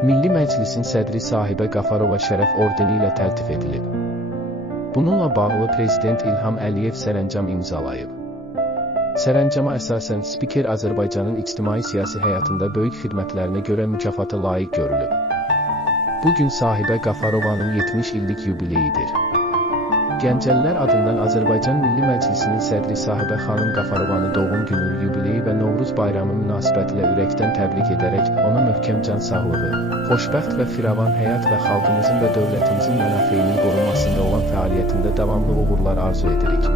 Milli Məclisin sədri Sahibə Qafarova şərəf ordeni ilə təltif edilib. Bununla bağlı Prezident İlham Əliyev sərəncam imzalayıb. Sərəncama əsasən spiker Azərbaycanın ictimai-siyasi həyatında böyük xidmətlərinə görə mükafata layiq görülüb. Bugün Sahibə Qafarovanın 70 illik yubileyidir. Gəncəlilər adından Azərbaycan Milli Məclisinin sədri Sahibə xanım Qafarovanı doğum günü, yubileyi və Novruz bayramı münasibətilə ürəkdən təbrik edərək ona möhkəm can sağlığı, xoşbəxt və firavan həyat və xalqımızın və dövlətimizin mənafeyinin qorunmasında olan fəaliyyətində davamlı uğurlar arzu edirik.